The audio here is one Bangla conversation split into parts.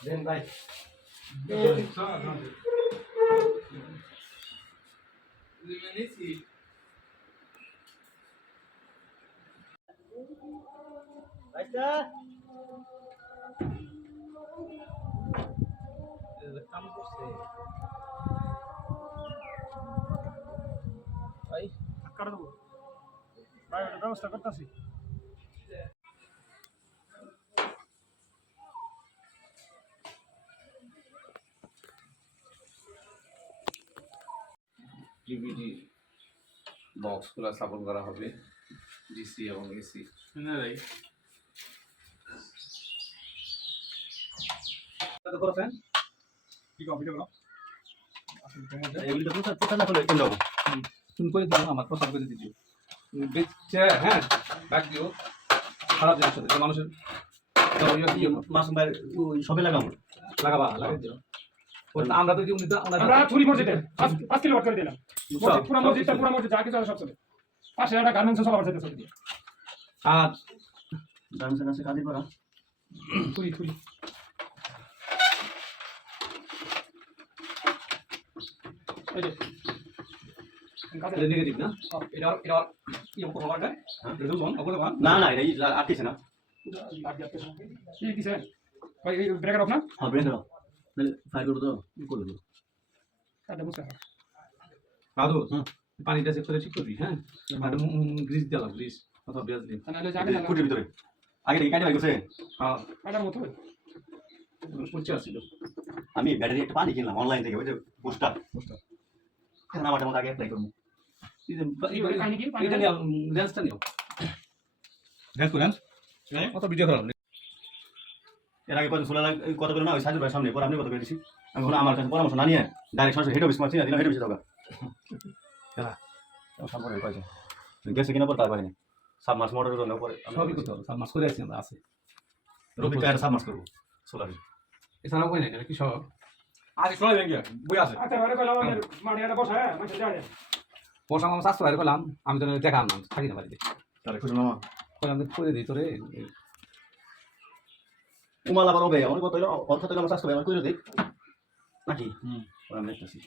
দেন ভাই আচ্ছা কাম করছে ভাই কাটা দেবো ভাই ওটা ব্যবস্থা করতেছি ডিভিডি বক্সগুলো স্থাপন করা হবে ডিসি এবং এসি না ভাই কত করছেন কি কম্পিউটার করো এগুলো তো প্রচার না করলে কেন তুমি করে দিও আমার প্রচার করে দিও বেচে হ্যাঁ ব্যাগ দিও খারাপ জিনিস হতে মানুষের মাসুম ভাই সবে লাগাবো লাগাবা লাগাই দিও আমরা তো উনি তো আমরা ছুরি মসজিদে 5 কিলো করে দিলাম মসজিদ পুরো মসজিদটা পুরো মসজিদ যা কিছু আছে সব চলে পাশে একটা গার্মেন্টস সব আছে চলে দিয়ে আর গার্মেন্টসের কাছে কাজই করা ছুরি ছুরি এই যে এটা নেগেটিভ না এটা কি অঙ্ক হওয়াটা এটা বল অঙ্ক বল না না এটা আটকেছে না কি দিছে ভাই এই ব্রেকার অফ না হ্যাঁ ব্রেকার অফ তাহলে ফায়ার করব তো করে দেব কাটা বুঝতে দাদু পানিটা চেক করে ঠিক করবি হ্যাঁ আর গ্রিস দিলাম গ্রিস অথবা পেঁয়াজ দিই তাহলে যাবে না কুটির ভিতরে আগে এই কাটে গেছে হ্যাঁ কাটার মতো পড়ছে আসছিল আমি ব্যাটারি একটা পানি কিনলাম অনলাইন থেকে ওই যে পোস্টার এখন আমার মতো আগে অ্যাপ্লাই করব এটা নিয়ে রেঞ্জটা নিও রেঞ্জ করেন কত ভিডিও করলাম এর আগে কত শোনা কত করে না ওই সাইজের সামনে পর আপনি কত করে দিছি আমি বললাম আমার কাছে পরামর্শ না নিয়ে ডাইরেক্ট সরাসরি হেড অফিস মারছি না দিলাম হেড অফিসে দাও হ্যাঁ সম্পর্কে কইছে গেছে কিনা পর তার বাইরে সাবমার্স মোটরের জন্য পরে সবই করতে হবে সাবমার্স করে আছি আমরা আছে রবি টায়ার সাবমার্স করব সোলারে এছাড়াও কই নাই কি সব আজ শোনা যাবে বই আছে আচ্ছা আরে কইলাম আমাদের মাটিটা বসা হ্যাঁ মানে যায় বসা আমার শাস্ত্র বাইরে করলাম আমি তো দেখাম না থাকি না বাড়িতে তাহলে খুশি মামা কইলাম করে দিই তোরে উমাল আবার হবে আমার কত অর্থ থেকে আমার শাস্ত্র বাইরে করে দিই নাকি আমি দেখতেছি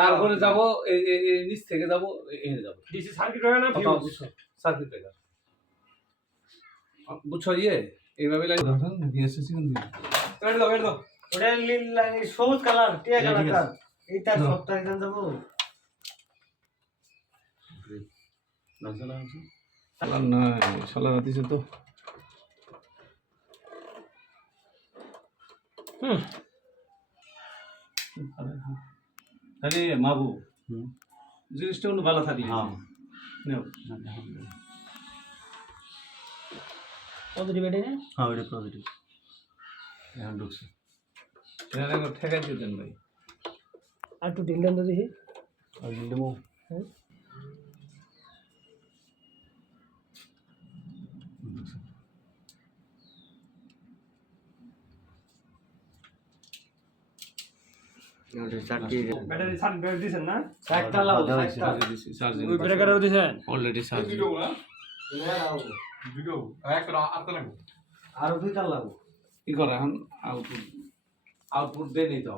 তারপরে যাব নিচ থেকে যাব এখানে যাব ডিসি সার্কিট হয় না ফিউজ সার্কিট ব্রেকার বুঝছো ইয়ে এইভাবে লাইন বিএসসি কোন দিন এটা দাও ওটা নীল সবুজ কালার টিয়া কালার এইটা সপ্তাহে জান যাব না শালা দিছে তো আরে মাবু জিনিসটা অন্য ভালো থাকলে হ্যাঁ নেও পজিটিভ এটা হ্যাঁ এটা পজিটিভ এখন ঢুকছে এটা একবার ঠেকাই দিয়ে দেন ভাই আর একটু ঢিল দেন তো দেখি আর দেবো হ্যাঁ ব্যাটারি সার্কিট ব্যাটারি দিছেন না একটা লাও একটা চার্জিং ওই ব্রেকারও দিছেন অলরেডি চার্জিং ভিডিও একটা আটটা লাগবে আর দুইটা লাগবে কি করে এখন আউটপুট দেয় নেই তো